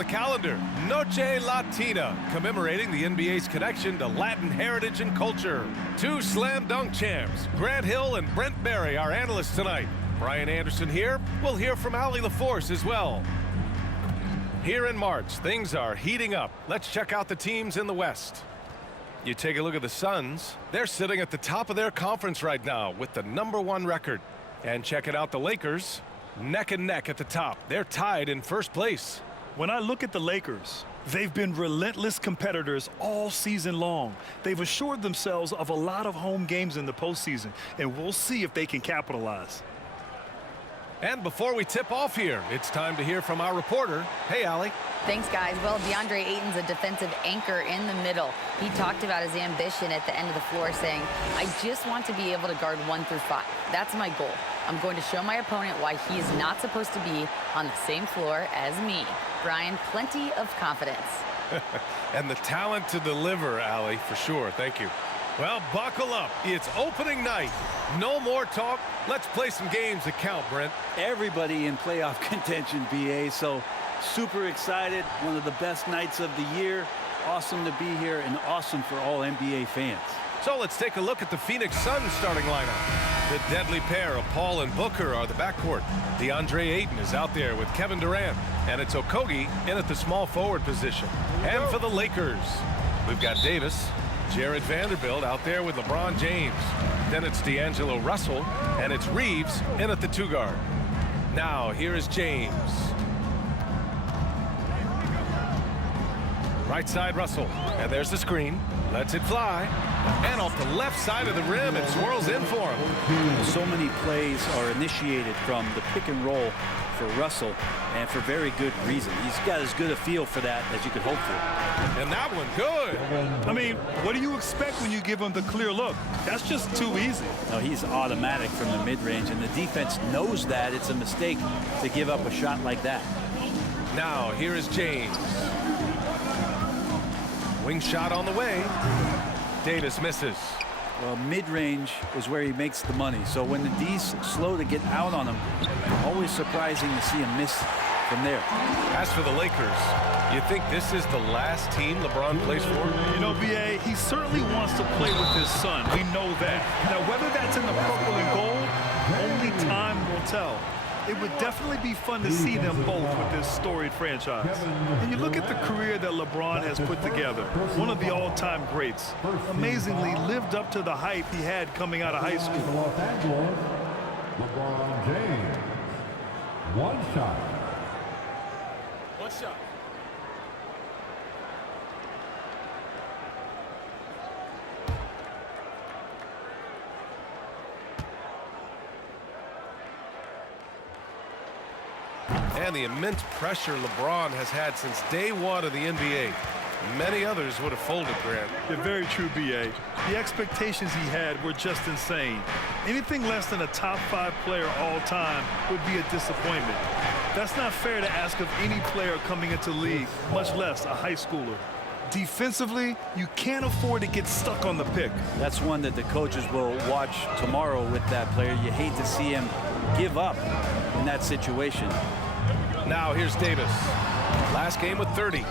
the calendar, Noche Latina, commemorating the NBA's connection to Latin heritage and culture. Two slam dunk champs, Grant Hill and Brent Barry, our analysts tonight. Brian Anderson here. We'll hear from Allie LaForce as well. Here in March, things are heating up. Let's check out the teams in the West. You take a look at the Suns. They're sitting at the top of their conference right now with the #1 record. And checking out the Lakers, neck and neck at the top. They're tied in first place. When I look at the Lakers, they've been relentless competitors all season long. They've assured themselves of a lot of home games in the postseason, and we'll see if they can capitalize. And before we tip off here, it's time to hear from our reporter. Hey, Allie. Thanks, guys. Well, DeAndre Ayton's a defensive anchor in the middle. He talked about his ambition at the end of the floor, saying, I just want to be able to guard 1 through 5. That's my goal. I'm going to show my opponent why he is not supposed to be on the same floor as me. Brian, plenty of confidence. And the talent to deliver, Allie, for sure. Thank you. Well, buckle up. It's opening night. No more talk. Let's play some games that count, Brent. Everybody in playoff contention, BA, so super excited. One of the best nights of the year. Awesome to be here and awesome for all NBA fans. So let's take a look at the Phoenix Suns starting lineup. The deadly pair of Paul and Booker are the backcourt. DeAndre Ayton is out there with Kevin Durant. And it's Okogie in at the small forward position. And for the Lakers, we've got Davis, Jared Vanderbilt out there with LeBron James. Then it's D'Angelo Russell, and it's Reeves in at the 2 guard. Now, here is James. Right side, Russell. And there's the screen. Lets it fly. And off the left side of the rim, it swirls in for him. So many plays are initiated from the pick and roll for Russell, and for very good reason. He's got as good a feel for that as you could hope for. And that one good. I mean, what do you expect when you give him the clear look? That's just too easy. No, he's automatic from the mid-range, and the defense knows that it's a mistake to give up a shot like that. Now, here is James. Wing shot on the way. Davis misses. Well, mid-range is where he makes the money. So when the D's slow to get out on him, always surprising to see him miss from there. As for the Lakers, you think this is the last team LeBron plays for? You know, BA, he certainly wants to play with his son. We know that. Now, whether that's in the purple and gold, only time will tell. It would definitely be fun to see them both with this storied franchise. And you look at the career that LeBron has put together, one of the all-time greats. Amazingly lived up to the hype he had coming out of high school. Los Angeles, LeBron James. One shot. One shot. And the immense pressure LeBron has had since day one of the NBA. Many others would have folded, Grant. You're very true, BA. The expectations he had were just insane. Anything less than a top 5 player all time would be a disappointment. That's not fair to ask of any player coming into the league, much less a high schooler. Defensively, you can't afford to get stuck on the pick. That's one that the coaches will watch tomorrow with that player. You hate to see him give up in that situation. Now here's Davis. Last game with 30.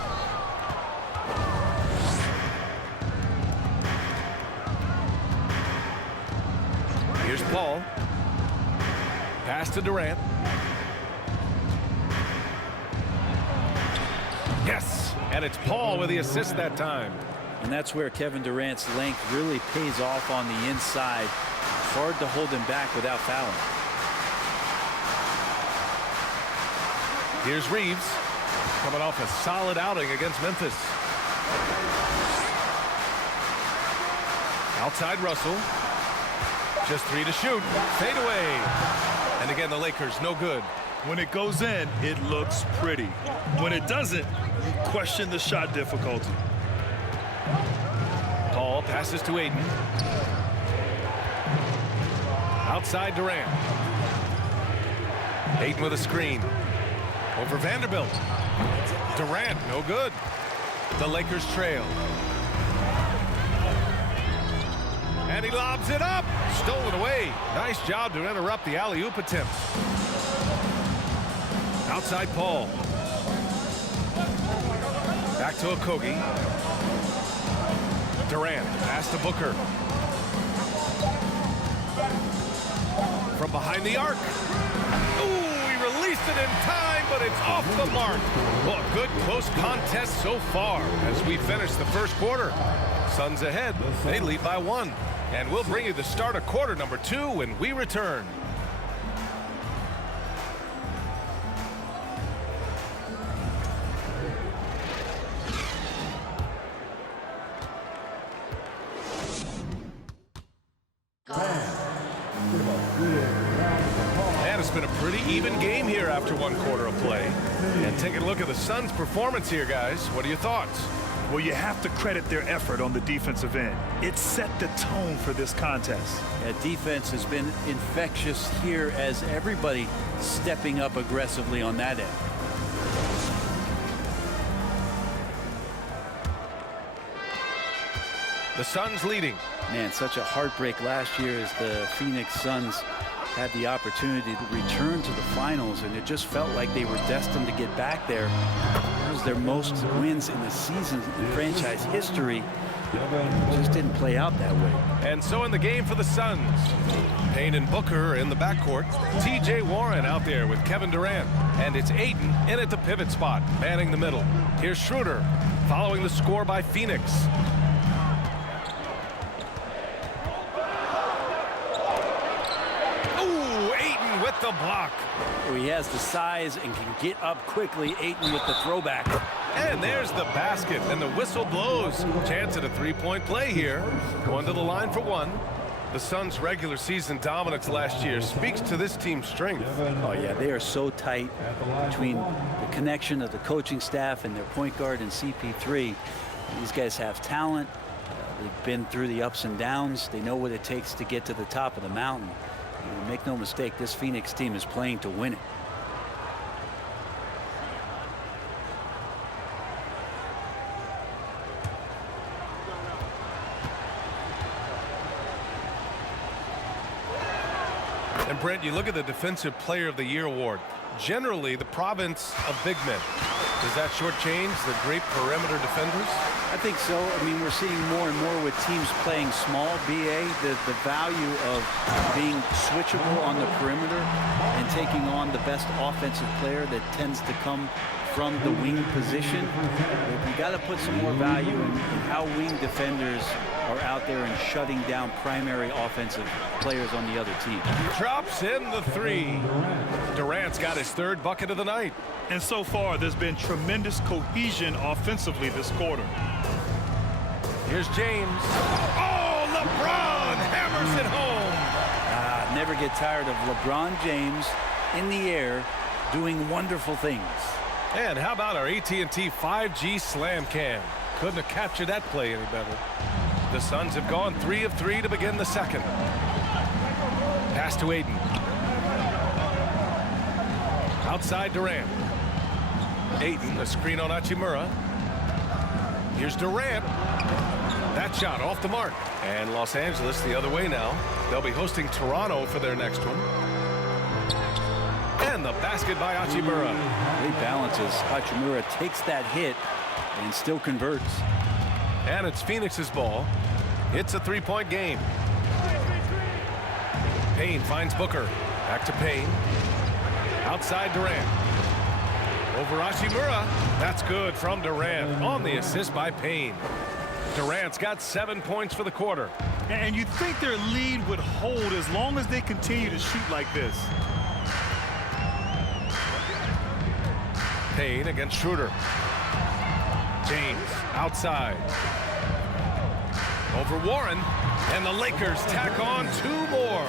Here's Paul. Pass to Durant. Yes! And it's Paul with the assist that time. And that's where Kevin Durant's length really pays off on the inside. Hard to hold him back without fouling. Here's Reeves, coming off a solid outing against Memphis. Outside Russell. Just 3 to shoot. Fade away. And again, the Lakers, no good. When it goes in, it looks pretty. When it doesn't, you question the shot difficulty. Paul passes to Ayton. Outside Durant. Ayton with a screen. Over Vanderbilt. Durant, no good. The Lakers trail. And he lobs it up. Stolen away. Nice job to interrupt the alley-oop attempt. Outside Paul. Back to Okogie. Durant, pass to Booker. From behind the arc. Ooh, he released it in time, but it's off the mark. Well, a good close contest so far as we finish the first quarter. Suns ahead. They lead by 1. And we'll bring you the start of quarter number 2 when we return. And it's been a pretty even game here after 1 quarter of play. And taking a look at the Suns' performance here, guys. What are your thoughts? Well, you have to credit their effort on the defensive end. It set the tone for this contest. Yeah, defense has been infectious here as everybody stepping up aggressively on that end. The Suns leading. Man, such a heartbreak last year as the Phoenix Suns had the opportunity to return to the finals, and it just felt like they were destined to get back there. It was their most wins in the season in franchise history. It just didn't play out that way. And so in the game for the Suns, Payne and Booker in the backcourt. T.J. Warren out there with Kevin Durant. And it's Ayton in at the pivot spot, manning the middle. Here's Schroeder following the score by Phoenix. The block. He has the size and can get up quickly. Ayton with the throwback. And there's the basket, and the whistle blows. Chance at a three-point play here. Going to the line for 1. The Suns' regular season dominance last year speaks to this team's strength. Oh, yeah, they are so tight between the connection of the coaching staff and their point guard and CP3. These guys have talent. They've been through the ups and downs. They know what it takes to get to the top of the mountain. Make no mistake, this Phoenix team is playing to win it. And Brent, you look at the Defensive Player of the Year award. Generally, the province of big men. Does that shortchange the great perimeter defenders? I think so. I mean, we're seeing more and more with teams playing small, BA, the value of being switchable on the perimeter and taking on the best offensive player that tends to come from the wing position. You got to put some more value in how wing defenders are out there and shutting down primary offensive players on the other team. Drops in the 3. Durant's got his 3rd bucket of the night. And so far, there's been tremendous cohesion offensively this quarter. Here's James. Oh, LeBron hammers it home. Never get tired of LeBron James in the air doing wonderful things. And how about our AT&T 5G Slam Cam? Couldn't have captured that play any better. The Suns have gone 3 of 3 to begin the second. Pass to Ayton. Outside Durant. Ayton, a screen on Hachimura. Here's Durant. That shot off the mark. And Los Angeles the other way now. They'll be hosting Toronto for their next one. And the basket by Hachimura. Great balances. Hachimura takes that hit and still converts. And it's Phoenix's ball. It's a 3-point game. Payne finds Booker. Back to Payne. Outside Durant. Over Hachimura. That's good from Durant on the assist by Payne. Durant's got 7 points for the quarter. And you'd think their lead would hold as long as they continue to shoot like this. Payne against Schroeder. James outside. Over Warren. And the Lakers tack on 2 more.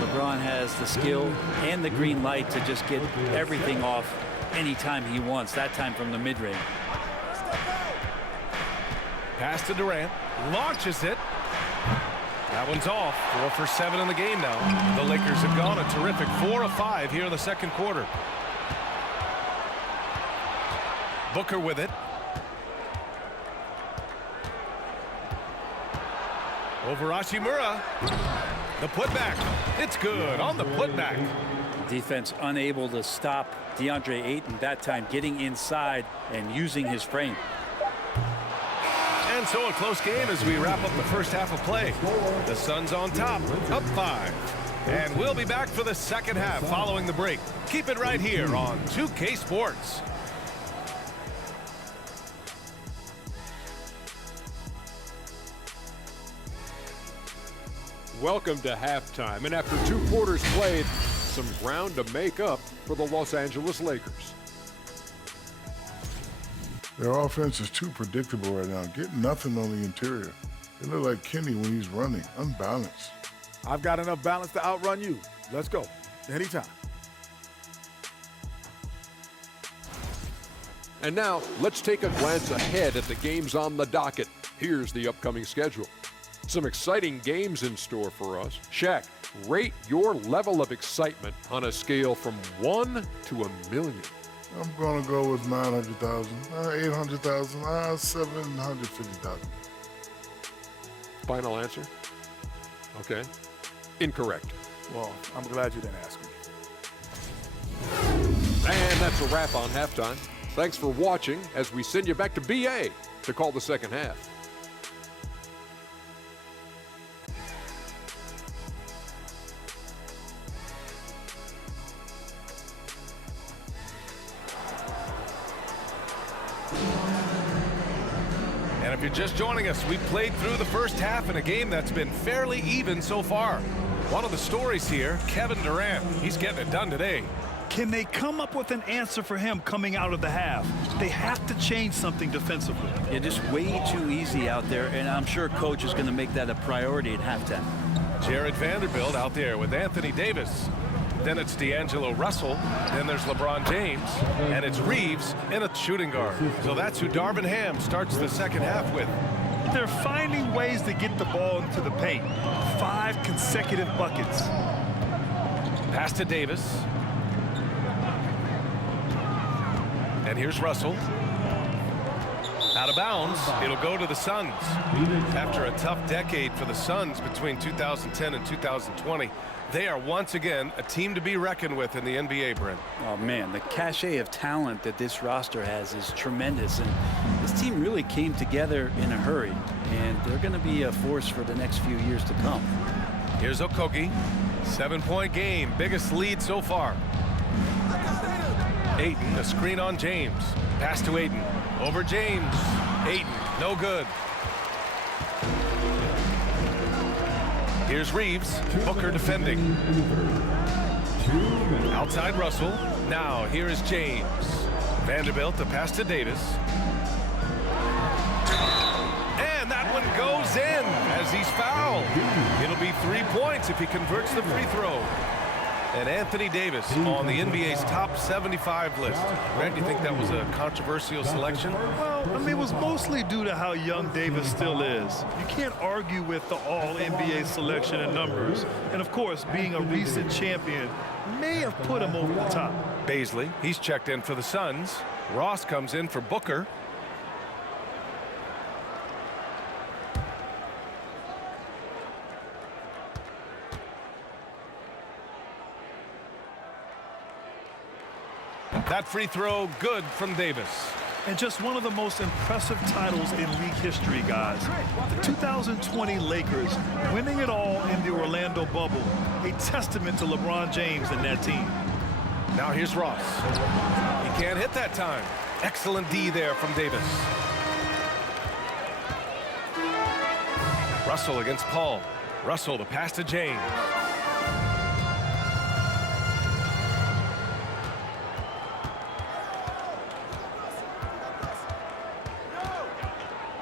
LeBron has the skill and the green light to just get everything off anytime he wants, that time from the mid-range. Pass to Durant. Launches it. That one's off. 4 for 7 in the game now. The Lakers have gone a terrific 4 of 5 here in the second quarter. Booker with it. Over Hachimura. The putback. It's good on the putback. Defense unable to stop DeAndre Ayton that time, getting inside and using his frame. And so a close game as we wrap up the first half of play. The Suns on top, up 5. And we'll be back for the second half following the break. Keep it right here on 2K Sports. Welcome to halftime, and after 2 quarters played, some ground to make up for the Los Angeles Lakers. Their offense is too predictable right now. Get nothing on the interior. They look like Kenny when he's running, unbalanced. I've got enough balance to outrun you. Let's go. Anytime. And now, let's take a glance ahead at the games on the docket. Here's the upcoming schedule. Some exciting games in store for us. Shaq, rate your level of excitement on a scale from 1 to 1,000,000. I'm going to go with 900,000, 800,000, 750,000. Final answer? Okay. Incorrect. Well, I'm glad you didn't ask me. And that's a wrap on halftime. Thanks for watching as we send you back to BA to call the second half. And if you're just joining us, we played through the first half in a game that's been fairly even so far. One of the stories here, Kevin Durant. He's getting it done today. Can they come up with an answer for him coming out of the half? They have to change something defensively. Yeah, just way too easy out there, and I'm sure coach is going to make that a priority at halftime. Jared Vanderbilt out there with Anthony Davis. Then it's D'Angelo Russell. Then there's LeBron James. And it's Reeves in a shooting guard. So that's who Darvin Ham starts the second half with. They're finding ways to get the ball into the paint. 5 consecutive buckets. Pass to Davis. And here's Russell. Out of bounds, it'll go to the Suns. After a tough decade for the Suns between 2010 and 2020, they are once again a team to be reckoned with in the NBA, Brent. Oh, man, the cachet of talent that this roster has is tremendous, and this team really came together in a hurry, and they're going to be a force for the next few years to come. Here's Okogie. 7-point game, biggest lead so far. Ayton, a screen on James. Pass to Ayton. Over James. Ayton, no good. Here's Reeves. Booker defending. Outside Russell. Now here is James. Vanderbilt, the pass to Davis. And that one goes in as he's fouled. It'll be 3 points if he converts the free throw. And Anthony Davis on the NBA's top 75 list. Brent, do you think that was a controversial selection? Well, I mean, it was mostly due to how young Davis still is. You can't argue with the all-NBA selection and numbers. And, of course, being a recent champion may have put him over the top. Baisley, he's checked in for the Suns. Ross comes in for Booker. That free throw good from Davis. And just one of the most impressive titles in league history, guys. The 2020 Lakers winning it all in the Orlando bubble. A testament to LeBron James and that team. Now here's Ross. He can't hit that time. Excellent D there from Davis. Russell against Paul. Russell, the pass to James.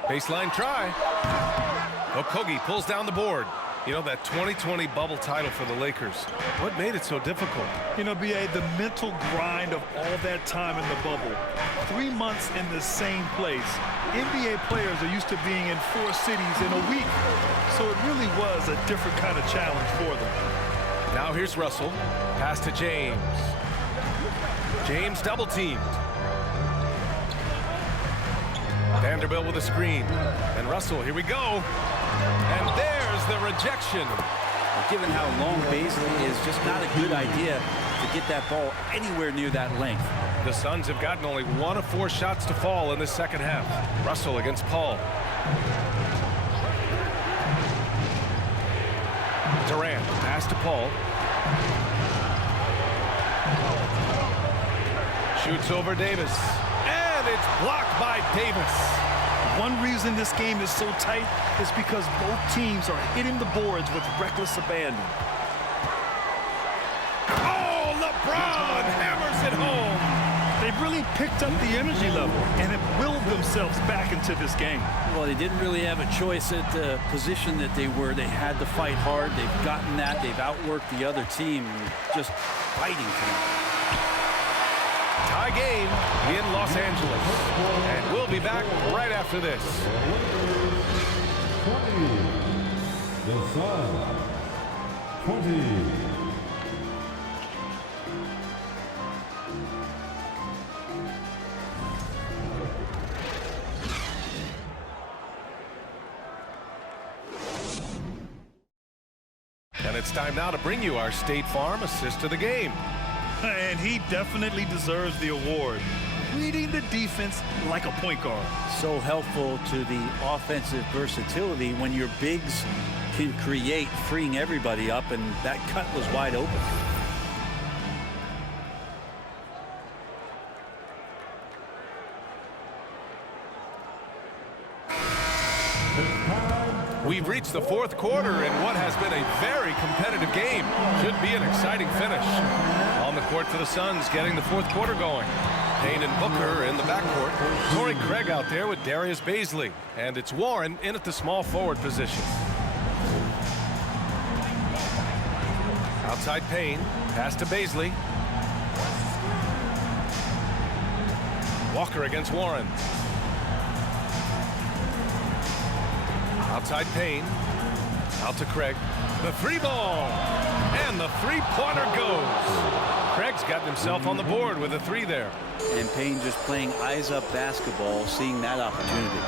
Baseline try. Okogie pulls down the board. You know, that 2020 bubble title for the Lakers. What made it so difficult? You know, B.A., the mental grind of all that time in the bubble. 3 months in the same place. NBA players are used to being in 4 cities in a week. So it really was a different kind of challenge for them. Now here's Russell. Pass to James. James double teamed. Vanderbilt with a screen. And Russell, here we go. And there's the rejection. Given how long Baisley is, just not a good idea to get that ball anywhere near that length. The Suns have gotten only 1 of 4 shots to fall in the second half. Russell against Paul. Durant, pass to Paul. Shoots over Davis. And it's blocked by Davis. One reason this game is so tight is because both teams are hitting the boards with reckless abandon. Oh, LeBron hammers it home. They've really picked up the energy level and have willed themselves back into this game. Well, they didn't really have a choice at the position that they were. They had to fight hard. They've gotten that. They've outworked the other team. Just fighting tonight. Tie game in Los Angeles. And we'll be back right after this. 20. The Suns. 20. And it's time now to bring you our State Farm assist of the game. And he definitely deserves the award. Reading the defense like a point guard. So helpful to the offensive versatility when your bigs can create, freeing everybody up, and that cut was wide open. We've reached the fourth quarter in what has been a very competitive game. Should be an exciting finish. On the court for the Suns, getting the fourth quarter going. Payne and Booker in the backcourt. Torrey Craig out there with Darius Bazley. And it's Warren in at the small forward position. Outside Payne. Pass to Bazley. Walker against Warren. Outside Payne. Out to Craig. The three ball. And the three-pointer goes. Craig's gotten himself on the board with a three there. And Payne just playing eyes-up basketball, seeing that opportunity.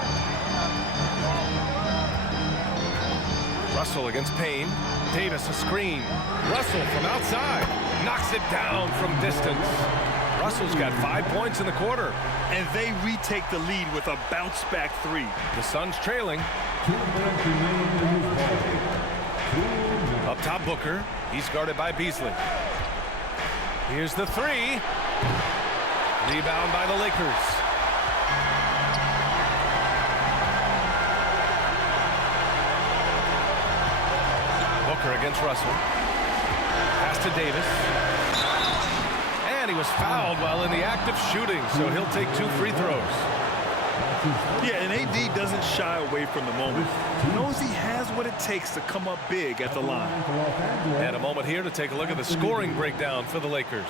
Russell against Payne. Davis a screen. Russell from outside. Knocks it down from distance. Russell's got 5 points in the quarter. And they retake the lead with a bounce-back three. The Suns trailing. 2 minutes remaining in this quarter. 2 minutes. Up top Booker. He's guarded by Beasley. Here's the three. Rebound by the Lakers. Booker against Russell. Pass to Davis. And he was fouled while in the act of shooting, so he'll take 2 free throws. Yeah, and AD doesn't shy away from the moment. He knows he has what it takes to come up big at the line. And a moment here to take a look at the scoring breakdown for the Lakers.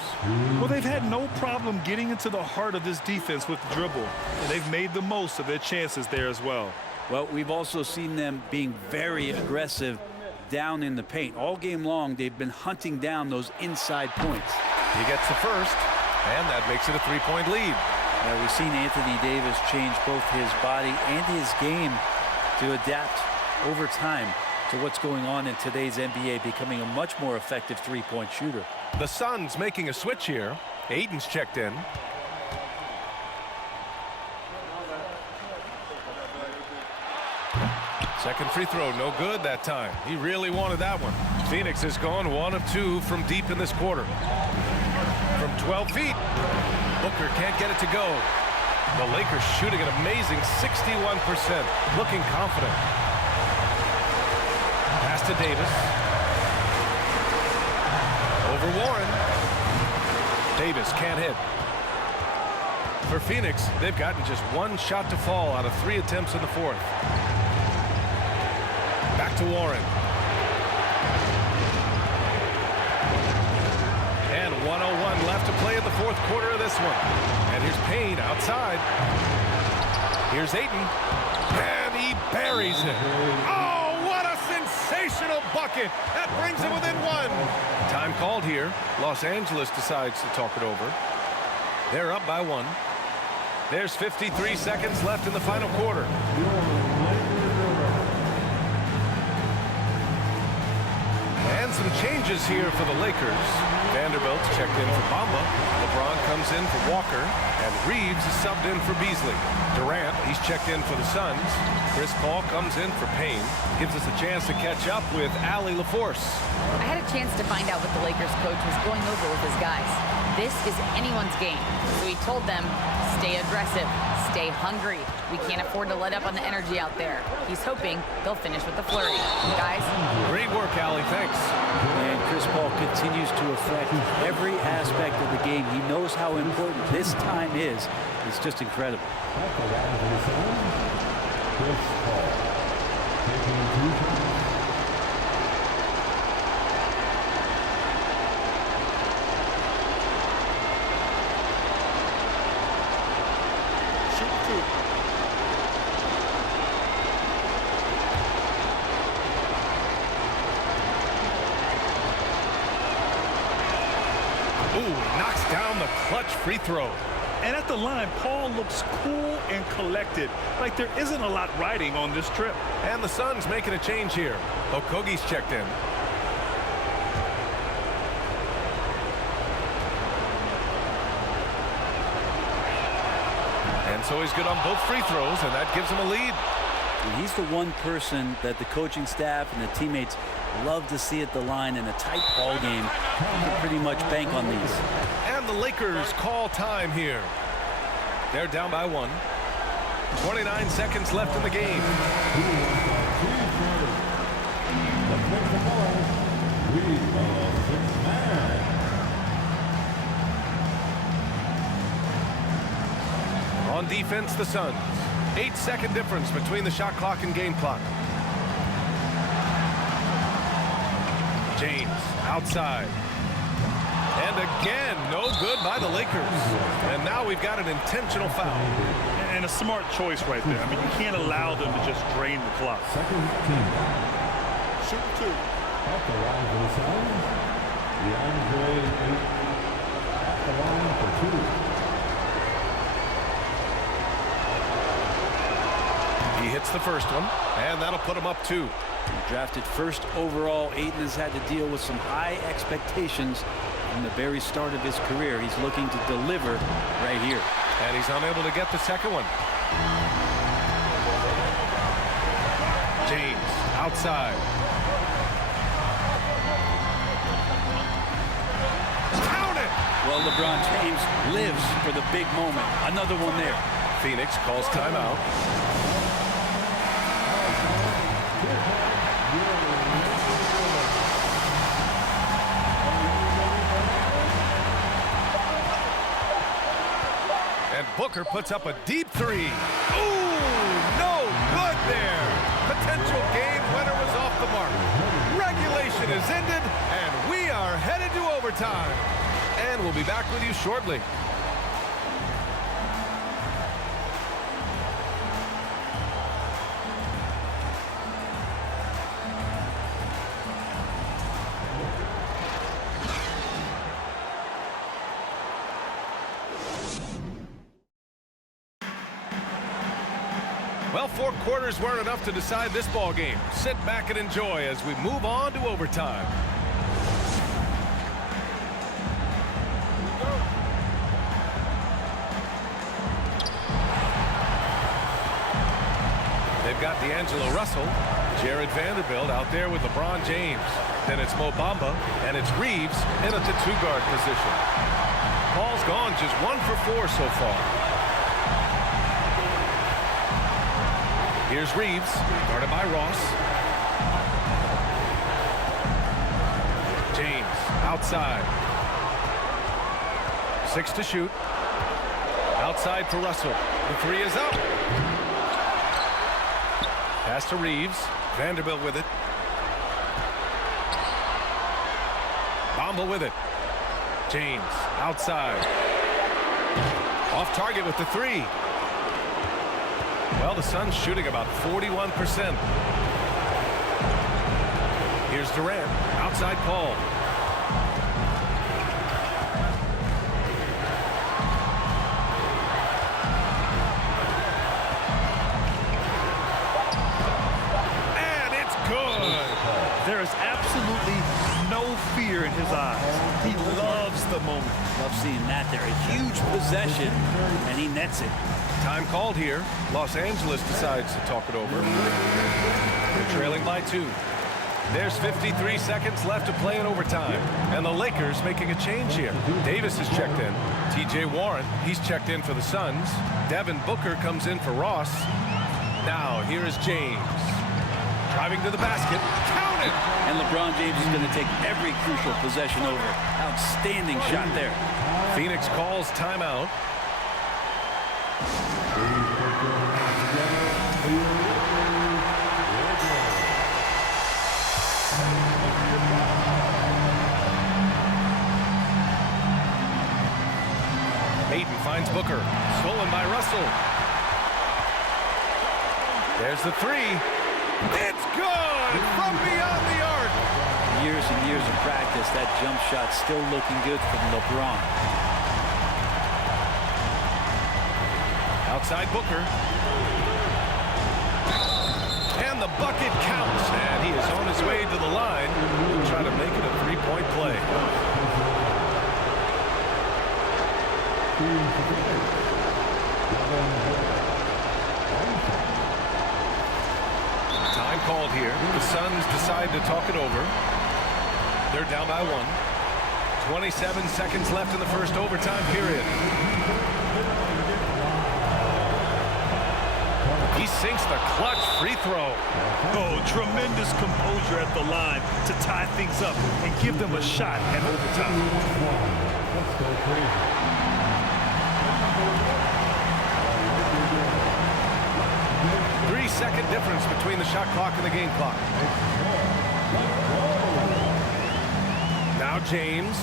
Well, they've had no problem getting into the heart of this defense with the dribble. And they've made the most of their chances there as well. Well, we've also seen them being very aggressive down in the paint. All game long, they've been hunting down those inside points. He gets the first, and that makes it a 3-point lead. Now, we've seen Anthony Davis change both his body and his game to adapt over time to what's going on in today's NBA, becoming a much more effective three-point shooter. The Suns making a switch here. Ayton's checked in. Second free throw, no good that time. He really wanted that one. Phoenix has gone 1 of 2 from deep in this quarter. From 12 feet, Booker can't get it to go. The Lakers shooting an amazing 61%, looking confident. Pass to Davis. Over Warren. Davis can't hit. For Phoenix, they've gotten just 1 shot to fall out of 3 attempts in the fourth. Back to Warren. And 1:01 left to play in the fourth quarter of this one. And here's Payne outside. Here's Ayton. And he buries it. Oh, what a sensational bucket. That brings it within 1. Time called here. Los Angeles decides to talk it over. They're up by 1. There's 53 seconds left in the final quarter. And And some changes here for the Lakers. Vanderbilt's checked in for Bamba. LeBron comes in for Walker. And Reeves is subbed in for Beasley. Durant, he's checked in for the Suns. Chris Paul comes in for Payne. Gives us a chance to catch up with Allie LaForce. I had a chance to find out what the Lakers coach was going over with his guys. This is anyone's game. So he told them, stay aggressive, stay hungry. We can't afford to let up on the energy out there. He's hoping they'll finish with the flurry. Guys. Great work, Allie. Thanks. And Chris Paul continues to affect every aspect of the game. He knows how important this time is. It's just incredible. At the line for the Suns, Chris Paul. Taking 2 shots. Knocks down the clutch free throw. And at the line, Paul looks cool and collected, like there isn't a lot riding on this trip. And the Suns making a change here. Okogie's checked in. And so he's good on both free throws, and that gives him a lead. He's the one person that the coaching staff and the teammates love to see at the line in a tight ball game. You can pretty much bank on these. And the Lakers call time here. They're down by 1. 29 seconds left in the game. On defense, the Suns. 8-second difference between the shot clock and game clock. James outside. And again, no good by the Lakers. And now we've got an intentional foul. And a smart choice right there. I mean, you can't allow them to just drain the clock. Second team. Shoot 2. At the line for the Suns, DeAndre Ayton. At the line for 2. He hits the first one, and that'll put him up 2. Drafted first overall, Ayton has had to deal with some high expectations from the very start of his career. He's looking to deliver right here. And he's unable to get the second one. James outside. Count it! Well, LeBron James lives for the big moment. Another one there. Phoenix calls timeout. And Booker puts up a deep 3. Ooh, no good there. Potential game winner was off the mark. Regulation is ended, and we are headed to overtime. And we'll be back with you shortly. Well, 4 quarters weren't enough to decide this ball game. Sit back and enjoy as we move on to overtime. They've got D'Angelo Russell, Jared Vanderbilt out there with LeBron James. Then it's Mo Bamba, and it's Reeves in at the 2-guard position. Paul's gone just 1 for 4 so far. Here's Reeves, guarded by Ross. James, outside. 6 to shoot. Outside for Russell. The 3 is up. Pass to Reeves. Vanderbilt with it. Bamba with it. James, outside. Off target with the 3. Well, the Suns shooting about 41%. Here's Durant, outside Paul. And it's good. There is absolutely no fear in his eyes. He loves the moment. Love seeing that there. A huge possession, and he nets it. Time called here. Los Angeles decides to talk it over. They're trailing by 2. There's 53 seconds left to play in overtime. And the Lakers making a change here. Davis is checked in. T.J. Warren, he's checked in for the Suns. Devin Booker comes in for Ross. Now, here is James. Driving to the basket. Count it! And LeBron James is going to take every crucial possession over. Outstanding shot there. Phoenix calls timeout. Ayton finds Booker. Stolen by Russell. There's the 3. It's good from beyond the arc. Years and years of practice, that jump shot still looking good from LeBron. Outside Booker. And the bucket counts. And he is on his way to the line to try to make it a 3-point play. Time called here. The Suns decide to talk it over. They're down by 1. 27 seconds left in the first overtime period. He sinks the clutch free throw. Oh, tremendous composure at the line to tie things up and give them a shot at overtime. Let's go crazy. 3-second difference between the shot clock and the game clock. Now James.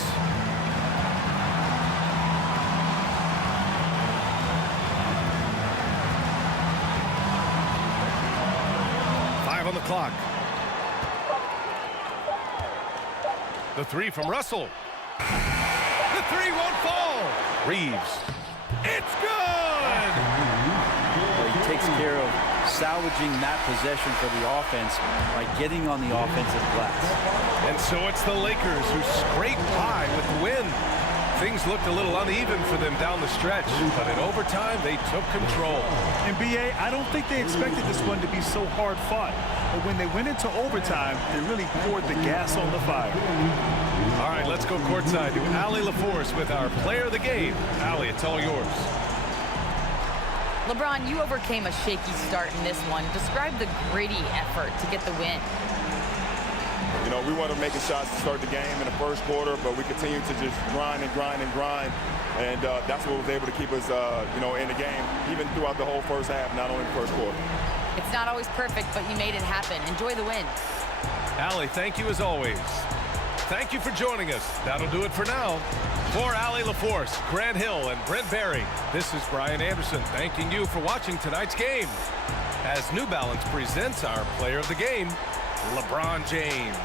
On the clock. The 3 from Russell. The 3 won't fall. Reeves. It's good! Well, he takes care of salvaging that possession for the offense by getting on the offensive glass. And so it's the Lakers who scrape by with the win. Things looked a little uneven for them down the stretch, but in overtime, they took control. And B.A., I don't think they expected this one to be so hard fought. But when they went into overtime, they really poured the gas on the fire. All right, let's go courtside to Allie LaForce with our player of the game. Allie, it's all yours. LeBron, you overcame a shaky start in this one. Describe the gritty effort to get the win. You know, we wanted making shots to start the game in the first quarter, but we continued to just grind and grind and grind. And that's what was able to keep us, you know, in the game, even throughout the whole first half, not only the first quarter. It's not always perfect, but you made it happen. Enjoy the win. Allie, thank you as always. Thank you for joining us. That'll do it for now. For Allie LaForce, Grant Hill, and Brent Barry, this is Brian Anderson thanking you for watching tonight's game. As New Balance presents our player of the game, LeBron James.